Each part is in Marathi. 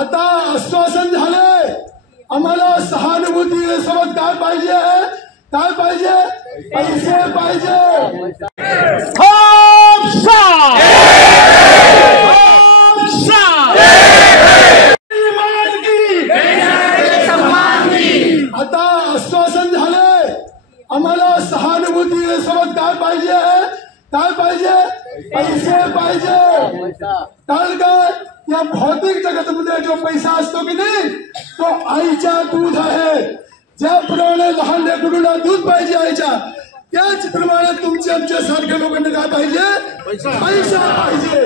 आता आश्वासन झालंय, आम्हाला सहानुभूती सोबत काय पाहिजे, काय पाहिजे, पैसे पाहिजे। आता आश्वासन झालंय, आम्हाला सहानुभूती सोबत काय पाहिजे, काय पाहिजे, पैसे पाहिजे। कारण काय, या भौतिक जगतामध्ये जो पैसा असतो की नाही, तो आईच्या दूध आहे। ज्याप्रमाणे लहान लेकरूला दूध पाहिजे आईच्या, त्याचप्रमाणे तुमच्या आमच्या सारख्या लोकांना काय पाहिजे, पैसा पाहिजे।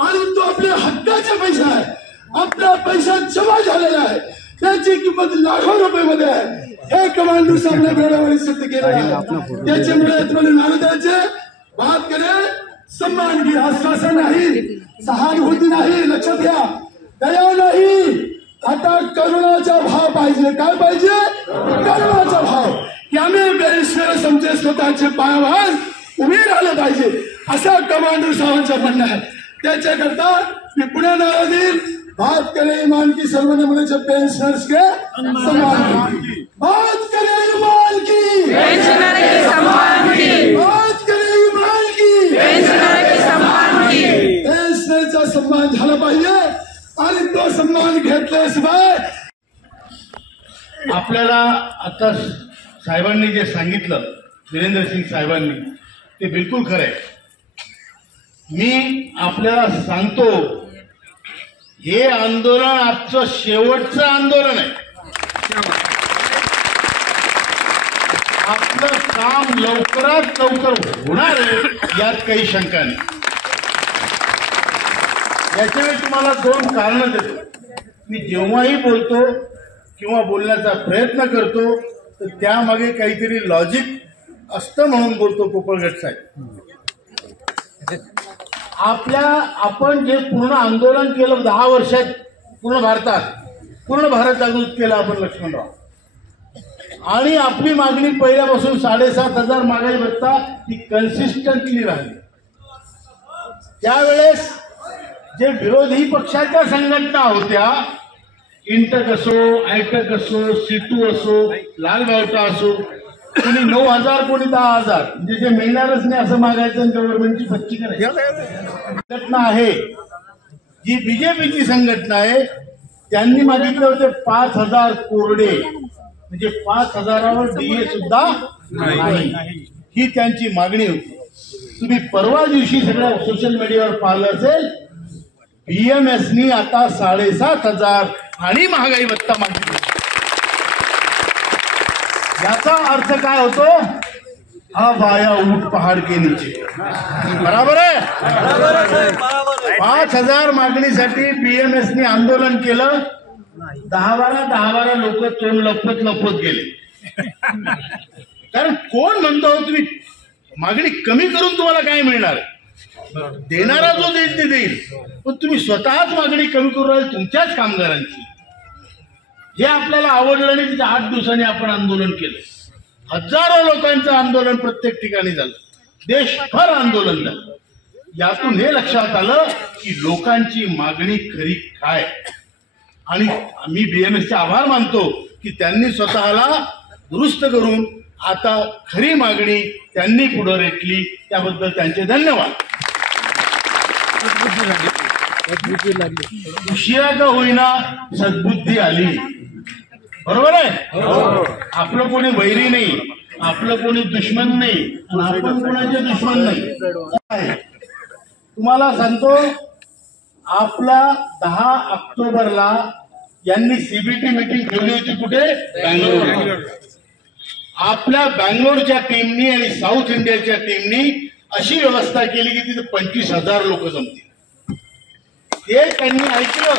आणि तो आपल्या हक्काचा पैसा आहे, आपला पैसा जमा झालेला आहे, त्याची किंमत लाखो रुपये आहे। हे कमांडर साहेबांनी वेळोवेळी सिद्ध केलं आहे। त्याच्यामुळे तुम्हाला नाव द्यायचे, बात करे सम्मान की, आश्वासन नाही, सहानुभूती नाही, लक्षात घ्या, दया नाही, आता करुणाचा भाव पाहिजे। काय पाहिजे, करुणाचा भाव, की आम्ही बेईश्वर समजे स्वतःचे पायावर उभे राहिलं पाहिजे, असा कमांडर साहेबांचं म्हणणं आहे। त्याच्याकरता मी पुन्हा नारा देईल, बात करे ईमान की, सर्वनमूल्य पेंशनर्स के सम्मान की, बात करे ईमान की, पेंशनर के सम्मान की, बात करे ईमान की, पेंशनर के सम्मान की। पेंशनरचा सन्मान झाला पाहिजे, आणि तो सन्मान घेतल्याशिवाय आपल्याला आता साहेबांनी जे सांगितलं, वीरेंद्र सिंग साहेबांनी, ते बिलकुल खरं आहे। मी आपल्याला सांगतो, हे आंदोलन आजचं शेवटचं आंदोलन आहे। आपलं काम लवकरात लवकर होणार आहे, यात काही शंका नाही। याच्यावेळी तुम्हाला दोन कारणं देतो। मी जेव्हाही बोलतो किंवा बोलण्याचा प्रयत्न करतो, तर त्यामागे काहीतरी लॉजिक असतं म्हणून बोलतो। पोपळगट साहेब, आपण जे पूर्ण आंदोलन केलं 10 वर्षात, पूर्ण भारत जागृत केलं आपण लक्ष्मणराव, आणि आपली मागणी पहिल्यापासून 7,500 महागाई भत्ता ही कन्सिस्टंटली राहिली। त्यावेळेस जे विरोधी पक्षाच्या संघटना होत्या, इंटक असो, आयटक असो, सीटू असो, लालबावटा असो, कोणी 9,000 कोणी 10,000, म्हणजे जे मिळणारच नाही असं मागायचं, गव्हर्नमेंटची फच्ची करायची संघटना आहे जी बीजेपीची संघटना आहे। त्यांनी मागितले होते 5,000 कोरडे, म्हणजे 5,000वर डीए सुद्धा नाही, ही त्यांची मागणी होती। तुम्ही परवा दिवशी सगळ्या सोशल मीडियावर पाहिलं असेल, बीएमएसनी आता 7,500 आणि महागाई भत्ता मागितला। याचा अर्थ काय होतो, हा वाया ऊट पहाड के नीचे, बराबर आहे। 5,000 मागणीसाठी बीएमएसनी आंदोलन केलं, 10-12 लोक तोंड लपवत गेले। कारण कोण म्हणतो, तुम्ही मागणी कमी करून तुम्हाला काय मिळणार, देणारा जो देईल ते देईल, पण तुम्ही स्वतःच मागणी कमी करू राहिले तुमच्याच कामगारांची। हे आपल्याला आवडलं नाही, तिच्या 8 दिवसांनी आपण आंदोलन केलं, हजारो लोकांचं आंदोलन प्रत्येक ठिकाणी झालं, देशभर आंदोलन झालं। यातून हे लक्षात आलं की लोकांची मागणी खरी काय, आणि मी बीएमएसचे आभार मानतो की त्यांनी स्वतःला दुरुस्त करून आता खरी मागणी त्यांनी पुढे रेटली, त्याबद्दल त्यांचे धन्यवाद। उशिरा का होईना सद्बुद्धी आली, बरोबर आहे। आपलं कोणी वैरी नाही, आपलं कोणी दुश्मन नाही, आणि आपण कोणाचे दुश्मन नाही। तुम्हाला सांगतो, आपला 10 ऑक्टोबरला यांनी सीबीटी मीटिंग ठेवली होती, कुठे, बँगलोर। आपल्या बँगलोरच्या टीमनी आणि साऊथ इंडियाच्या टीमनी अशी व्यवस्था केली की तिथे 25,000 लोक जमतील। ते त्यांनी ऐकलं,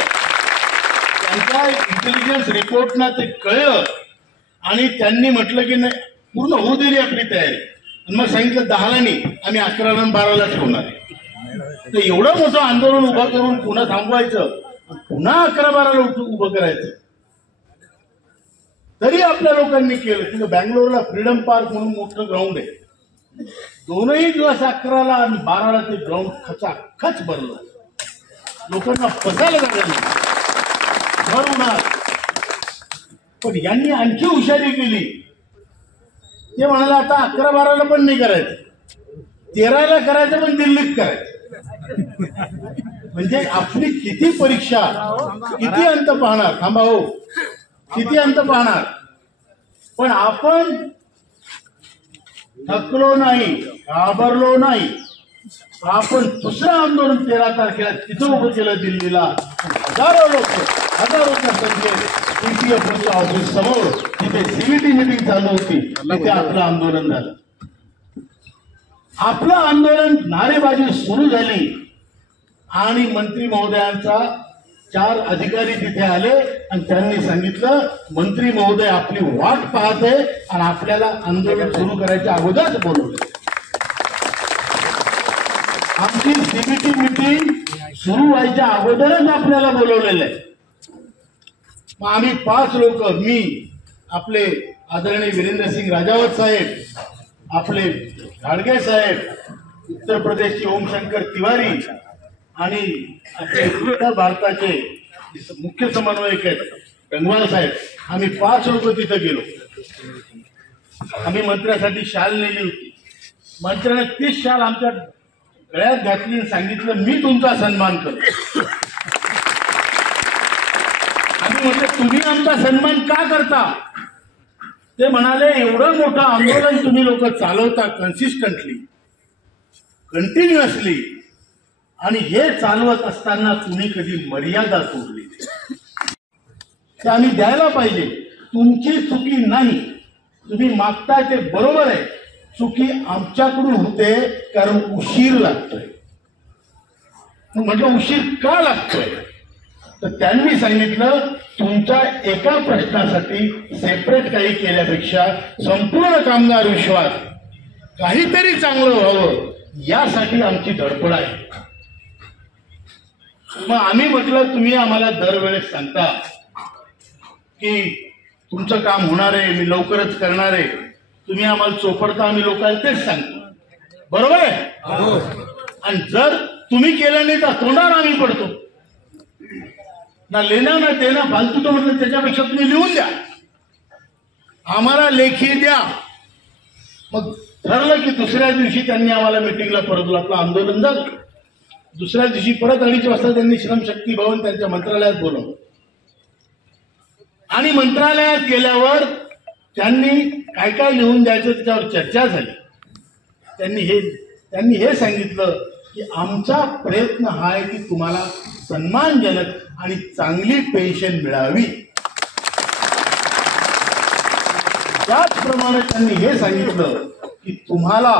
त्यांच्या इंटेलिजन्स रिपोर्टना ते कळलं, आणि त्यांनी म्हटलं की नाही, पूर्ण होऊ दिली आपली तयारी, आणि मग सांगितलं 10ला नाही, आम्ही 11ला आणि 12ला ठेवणार आहे। तर एवढं मोठं आंदोलन उभं करून पुन्हा थांबवायचं, पुन्हा 11-12ला उभं करायचं, तरी आपल्या लोकांनी केलं। तिथं बँगलोरला फ्रीडम पार्क म्हणून मोठं ग्राउंड आहे, दोनही दिवस 11ला आणि 12ला ते ग्राउंड खचाखच भरलं, लोकांना बसायला जागा नाही। भर उन्हात. पण यांनी आणखी हुशारी केली. ते म्हणाले आता 11-12ला पण नाही करायचं, 13ला करायचं, पण दिल्लीत करायचं. म्हणजे आपली किती परीक्षा, किती अंत पाहणार. थांबा हो, किती अंत पाहणार. पण आपण थकलो नाही, घाबरलो नाही. आपण दुसरं आंदोलन 13 तारखेला तिथं उभं केलं दिल्लीला. हजारोच्या संख्येत EPFOच्या ऑफिस समोर तिथे CVT मीटिंग चालू होती, तिथे आपलं आंदोलन झालं. आपलं आंदोलन नारेबाजी सुरू झाली आणि मंत्री महोदयांचा 4 अधिकारी तिथे आले आणि त्यांनी सांगितलं मंत्री महोदय आपली वाट पाहते आणि आपल्याला आंदोलन सुरू करायच्या अगोदरच बोलवलं. आमची CVT मीटिंग सुरू व्हायच्या अगोदरच आपल्याला बोलवलेलं आहे. मग आम्ही 5 लोक, मी, आपले आदरणीय वीरेंद्रसिंग राजावत साहेब, आपले घाडगे साहेब, उत्तर प्रदेशचे ओमशंकर तिवारी आणि आपले उत्तर भारताचे मुख्य समन्वयक आहेत गंगवाल साहेब, आम्ही 5 लोक तिथे गेलो. आम्ही मंत्र्यासाठी शाल नेली होती. मंत्र्याने 30 शाल आमच्या गळ्यात घातली आणि सांगितलं मी तुमचा सन्मान करतो. आम्ही म्हटलं तुम्ही आमचा सन्मान का करता. ते म्हणाले एवढं मोठं आंदोलन तुम्ही लोक चालवता कन्सिस्टंटली, कंटिन्युअसली, आणि हे चालवत असताना तुम्ही कधी मर्यादा सोडली ते आम्ही द्यायला पाहिजे. तुमची चुकी नाही, तुम्ही मागताय ते बरोबर आहे. चुकी आमच्याकडून होते कारण उशीर लागतोय. म्हटलं उशीर का लागतोय, तर त्यांनी सांगितलं तुमच्या एका प्रश्नासाठी सेपरेट काही केल्यापेक्षा संपूर्ण कामगार विश्वात काहीतरी चांगलं व्हावं यासाठी आमची धडपड आहे. मग आम्ही म्हटलं तुम्ही आम्हाला दरवेळेस सांगता की तुमचं काम होणार आहे, मी लवकरच करणार आहे, तुम्ही आम्हाला चोपडता, आम्ही लोकांना तेच सांगतो, बरोबर आहे. आणि जर तुम्ही केलं नाही तर तोंडावर आम्ही पडतो. ना लेना ना देना फालतू तो म्हटलं, त्याच्यापेक्षा तुम्ही लिहून द्या, आम्हाला लेखी द्या. मग ठरलं की दुसऱ्या दिवशी त्यांनी आम्हाला मिटिंगला परतलं. आपलं आंदोलन झालं. दुसऱ्या दिवशी परत 2:30 वाजता त्यांनी श्रमशक्ती भवन त्यांच्या मंत्रालयात बोलवलं आणि मंत्रालयात गेल्यावर त्यांनी काय काय लिहून द्यायचं त्याच्यावर चर्चा झाली. त्यांनी हे सांगितलं की आमचा प्रयत्न हा आहे की तुम्हाला सन्मानजनक आणि चांगली पेन्शन मिळावी. त्याचप्रमाणे त्यांनी हे सांगितलं की तुम्हाला,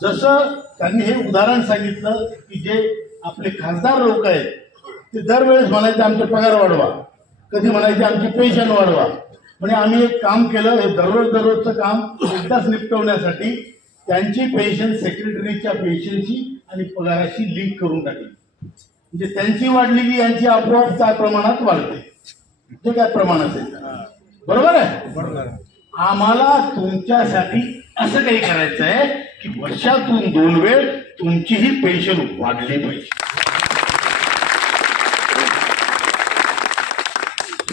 जसं त्यांनी हे उदाहरण सांगितलं की जे आपले खासदार लोक आहेत ते दरवेळेस म्हणायचे आमचे पगार वाढवा, कधी म्हणायचे आमची पेन्शन वाढवा. म्हणजे आम्ही एक काम केलं, हे दररोजचं काम एकदाच निपटवण्यासाठी त्यांची पेन्शन सेक्रेटरीच्या पेन्शनशी आणि पगाराशी लिंक करून टाकली. म्हणजे त्यांची वाढली की यांची आपोआप त्या प्रमाणात वाढते, जे काय प्रमाण असेल. बरोबर आहे. आम्हाला तुमच्यासाठी असं काही करायचं आहे की वर्षातून 2 वेळ तुमचीही पेन्शन वाढली पाहिजे.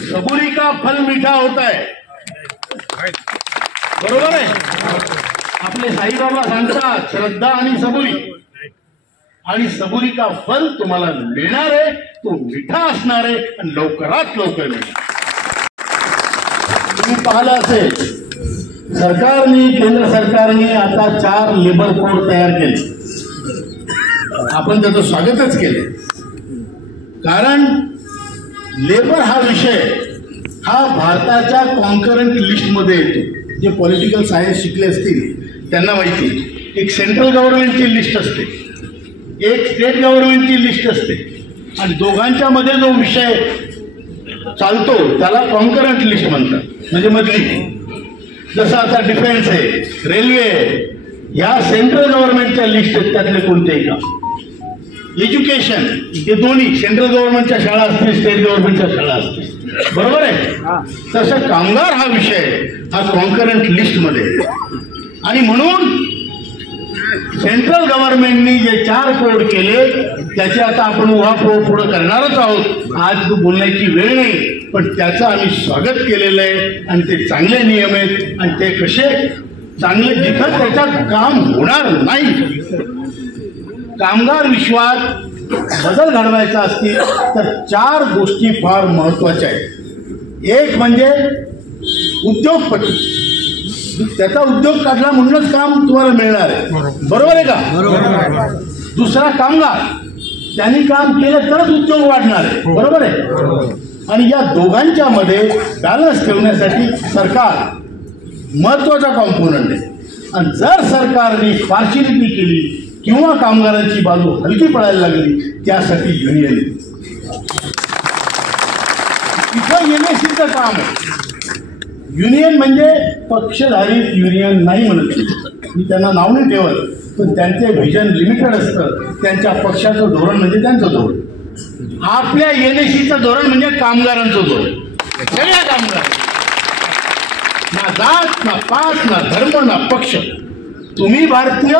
सबुरी का फल मीठा होता है, बरोबर आहे. आपले साईबाबा सांगतात श्रद्धा आणि सबुरी, आणि सबुरी का फल तुम्हाला मिळणार आहे, तो मिठा असणार आहे आणि लवकरात लवकर मिळणार. तुम्ही पाहिलं असेल सरकारने, केंद्र सरकारने आता 4 लेबर कोड तयार केले. आपण त्याचं स्वागतच केलं, कारण लेबर हा विषय हा भारताच्या कॉन्करंट लिस्टमध्ये येतो. जे पॉलिटिकल सायन्स शिकले असतील त्यांना माहिती, एक सेंट्रल गव्हर्नमेंटची लिस्ट असते, एक स्टेट गव्हर्नमेंटची लिस्ट असते, आणि दोघांच्या मध्ये जो विषय चालतो त्याला कॉन्करंट लिस्ट म्हणतात, म्हणजे मधली. जसं आता डिफेन्स आहे, रेल्वे आहे, ह्या सेंट्रल गव्हर्नमेंटच्या लिस्ट आहेत त्यातले कोणतेही का. एज्युकेशन हे दोन्ही सेंट्रल गव्हर्नमेंटच्या शाळा असतील, स्टेट गव्हर्नमेंटच्या शाळा असतील, बरोबर आहे. तसं कामगार हा विषय हा कॉन्करंट लिस्टमध्ये आहे. आणि म्हणून सेंट्रल गव्हर्नमेंटनी जे 4 कोड केले त्याची आता आपण उहापोह पुढे करणारच आहोत. आज बोलण्याची वेळ नाही, पण त्याचं आम्ही स्वागत केलेलं आहे. आणि ते चांगले नियम आहेत. आणि ते कसे चांगले, जिथं त्याच्यात काम होणार नाही, कामगार विश्वात बदल घडवायचा असतील तर 4 गोष्टी फार महत्वाच्या आहेत. एक म्हणजे उद्योगपती, त्याचा उद्योग काढला म्हणूनच काम तुम्हाला मिळणार आहे, बरोबर आहे का? दुसरा कामगार, त्यांनी काम केलं तरच उद्योग वाढणार आहे, बरोबर आहे? आणि या दोघांच्या मध्ये बॅलन्स ठेवण्यासाठी सरकार महत्वाचा कॉम्पोनंट आहे. आणि जर सरकारने पार्शियलिटी केली किंवा कामगारांची बाजू हलकी पडायला लागली, त्यासाठी युनियन इथं NSCचं काम आहे. युनियन म्हणजे पक्षधारी युनियन नाही म्हणत मी, त्यांना नाव नाही ठेवत, पण त्यांचे व्हिजन लिमिटेड असतं. त्यांच्या पक्षाचं धोरण म्हणजे त्यांचं धोरण. आपल्या NSCचं धोरण म्हणजे कामगारांचं धोरण, सगळ्या कामगार, ना जात ना पात ना धर्म ना पक्ष. तुम्ही भारतीय,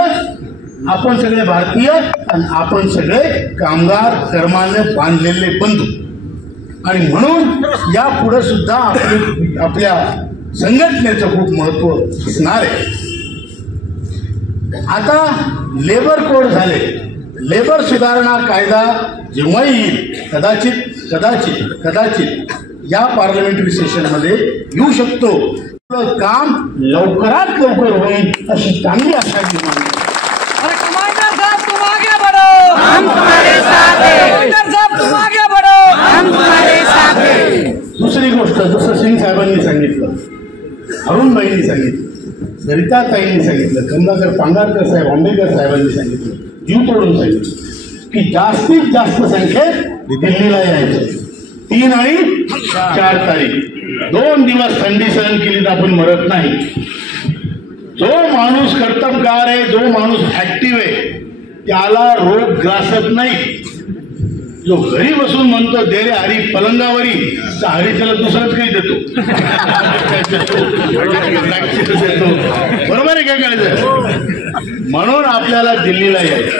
आपण सगळे भारतीय, आणि आपण सगळे कामगार कर्माने बांधलेले बंधू. आणि म्हणून यापुढे सुद्धा आपल्या संघटनेचं खूप महत्व असणार आहे. आता लेबर कोड झाले, लेबर सुधारणा कायदा जेव्हा येईल, कदाचित या पार्लमेंटरी सेशनमध्ये येऊ शकतो. काम लवकरात लवकर होईल अशी चांगली आशा निर्माण. अरे कमांडर साहब तुम आगे बढ़ो, हम तुम्हारे साथ हैं. कमांडर साहब तुम आगे बढ़ो, हम तुम्हारे साथ हैं. दुसरी गोष्ट, जसं सिंग साहेबांनी सांगितलं, अरुणबाईंनी सांगितलं, सरिताताईंनी सांगितलं, कमलाकर पांगारकर साहेब, आंबेडकर साहेबांनी सांगितलं, जीव तोडून सांगितलं की जास्तीत जास्त संख्येत दिल्लीला यायचं. 3 आणि 4 तारीख 2 दिवस थंडी सहन केली तर आपण मरत नाही. जो माणूस कर्तबगार आहे, जो माणूस ऍक्टिव्ह आहे, त्याला रोग ग्रासत नाही. जो घरी बसून म्हणतो दे रे हरी पलंगावरी, तर हरी त्याला दुसरंच काही देतो, बरोबर आहे काय करायचं. म्हणून आपल्याला दिल्लीला यायचं.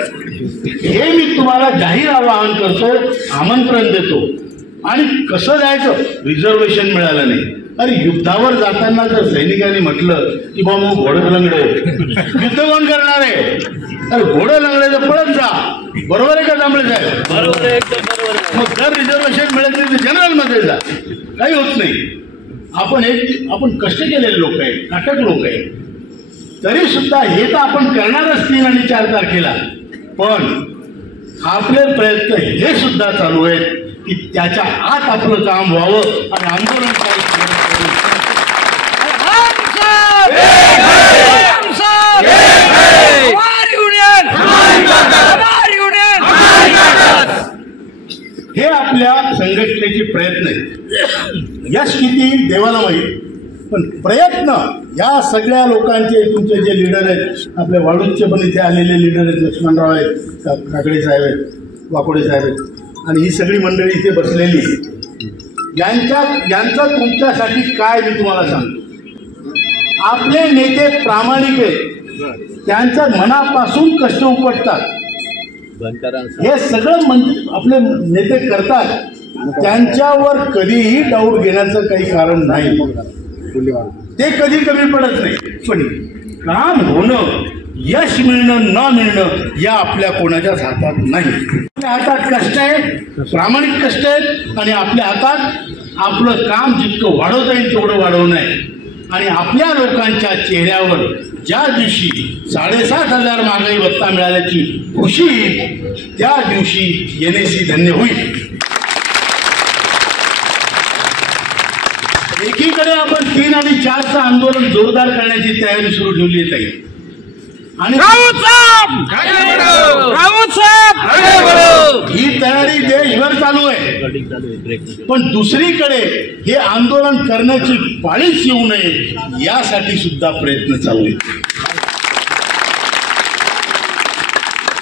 हे मी तुम्हाला जाहीर आवाहन करतो, आमंत्रण देतो. आणि कसं जायचं, रिझर्वेशन मिळालं नाही. अरे युद्धावर जाताना जर सैनिकांनी म्हटलं की बाबा घोडं लंगडे, युद्ध कोण करणार आहे? अरे घोडं लंगड्याचं पळत जा, बरोबर आहे का जांभळे साहेब? बरोबर आहे, एकदम बरोबर आहे. मग जर रिझर्वेशन मिळत नाही तर जनरल मध्ये जा, काही होत नाही. आपण कष्ट केलेले लोक आहे, नाटक लोक आहे, तरी सुद्धा हे तर आपण करणारच 3 आणि 4 तारखेला. पण आपले प्रयत्न हे सुद्धा चालू आहेत की त्याच्या आत आपलं काम व्हावं आणि आंदोलन हे आपल्या संघटनेचे प्रयत्न आहेत. यश किती देवाला माहीत, पण प्रयत्न या सगळ्या लोकांचे, तुमचे जे लीडर आहेत, आपल्या वाळूचे पण इथे आलेले लीडर आहेत, लक्ष्मणराव आहेत, काकडे साहेब आहेत, वाकोडे साहेब आहेत, आणि ही सगळी मंडळी इथे बसलेली, यांचं तुमच्यासाठी काय मी तुम्हाला सांगतो. आपले नेते प्रामाणिक आहेत, त्यांच्या मनापासून कष्ट उपटतात. हे सगळं आपले नेते करतात, त्यांच्यावर कधीही डाऊट घेण्याचं काही कारण नाही. ते कधी कमी पडत नाही. पण काम होणं, यश मिळणं न मिळणं या आपल्या कोणाच्याच हातात नाही. आपल्या हातात कष्ट आहे, प्रामाणिक कष्ट आहेत, आणि आपल्या हातात आपलं काम जितकं वाढवता येईल तेवढं वाढवणं आहे. आणि आपल्या लोकांच्या चेहऱ्यावर ज्या दिवशी 7,500 महागाई भत्ता मिळाल्याची खुशी येईल, त्या दिवशी NSC धन्य होईल. एकीकडे आपण 3 आणि 4चं आंदोलन जोरदार करण्याची तयारी सुरू ठेवली आहे. आणि ही तयारी देशभर चालू आहे. पण दुसरीकडे हे आंदोलन करण्याची पाळीच येऊ नये यासाठी सुद्धा प्रयत्न चालू आहेत.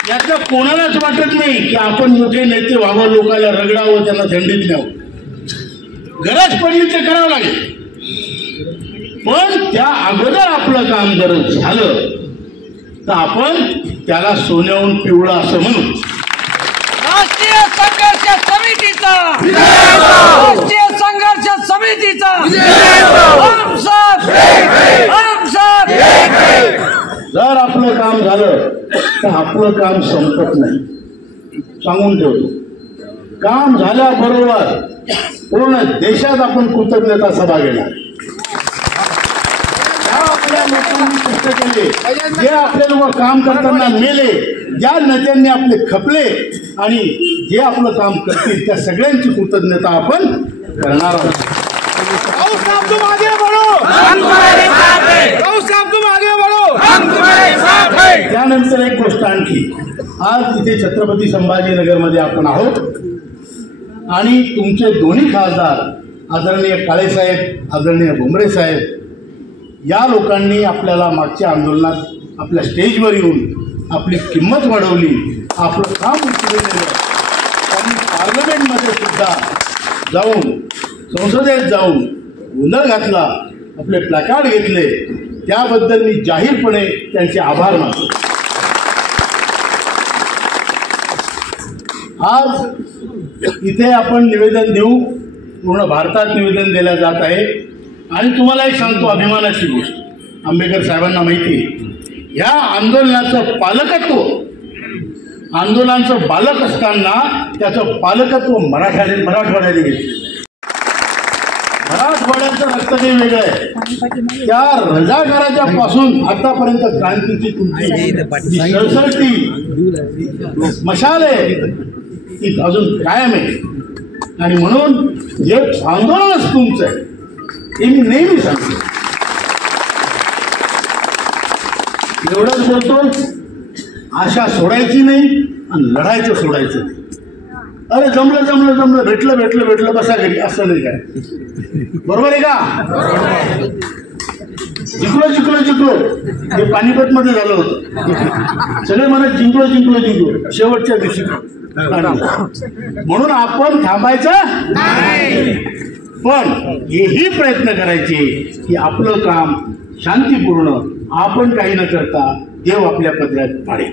यातलं कोणालाच वाटत नाही की आपण मोठे नेते व्हावं, लोकांना रगडावं, त्यांना थंडीत न्यावं. गरज पडली ते करावं लागेल. पण त्या अगोदर आपलं काम जर झालं तर आपण त्याला सोन्याहून पिवळं असं म्हणू. राष्ट्रीय संघर्ष समितीचा राष्ट्रीय संघर्ष समितीचा हम सब जर आपलं काम झालं तर आपलं काम संपत नाही, सांगून ठेवतो। काम झाल्याबरोबर पूर्ण देशात आपण कृतज्ञता सभा घेणार। आपल्या लोकांनी कष्ट केले, जे आपले लोक काम करताना मेले, ज्या नेत्यांनी आपले खपले आणि जे आपलं काम करतील त्या सगळ्यांची कृतज्ञता आपण करणार आहोत। साहब तुम आगे बढ़ो, हम तुम्हारे साथ हैं। साहब तुम आगे बढ़ो, हम तुम्हारे साथ हैं। त्यानंतर एक गोष्ट आणखी, आज तिथे छत्रपती संभाजीनगरमध्ये आपण आहोत आणि तुमचे दोन्ही खासदार आदरणीय काळे साहेब, आदरणीय भुमरे साहेब या लोकांनी आपल्याला मागच्या आंदोलनात आपल्या स्टेजवर येऊन आपली किंमत वाढवली, आपलं काम उचलून नेलं। त्यांनी पार्लमेंटमध्ये सुद्धा जाऊन, संसदेत जाऊन गोंधळ घातला, आपले प्लॅकार्ड घेतले, त्याबद्दल मी जाहीरपणे त्यांचे आभार मानतो। आज इथे आपण निवेदन देऊ, पूर्ण भारतात निवेदन दिलं जात आहे आणि तुम्हाला एक सांगतो अभिमानाची गोष्ट, आंबेडकर साहेबांना माहिती आहे या आंदोलनाचं पालकत्व, आंदोलनाचं बालक असताना त्याचं पालकत्व मराठवाड्याने घेतलं। मराठवाड्याचं रक्त काही वेगळं आहे। त्या रजाकाराच्या पासून आतापर्यंत क्रांतीची तुमची सळसळती मशाल आहे ती अजून कायम आहे आणि म्हणून हे आंदोलनच तुमचं आहे हे मी नेहमी सांगतो। एवढंच बोलतो, आशा सोडायची नाही आणि लढायचं सोडायचं नाही। अरे जमलं भेटलं बसा घरी असं नाही काय, बरोबर आहे का? जिंकलो हे पानिपत मध्ये झालं होतं, सगळे म्हणत जिंकलो शेवटच्या दिवशी। म्हणून आपण थांबायचं नाही, पण हेही प्रयत्न करायचे की आपलं काम शांतीपूर्ण आपण काही न करता देव आपल्या पदरात पाडेल।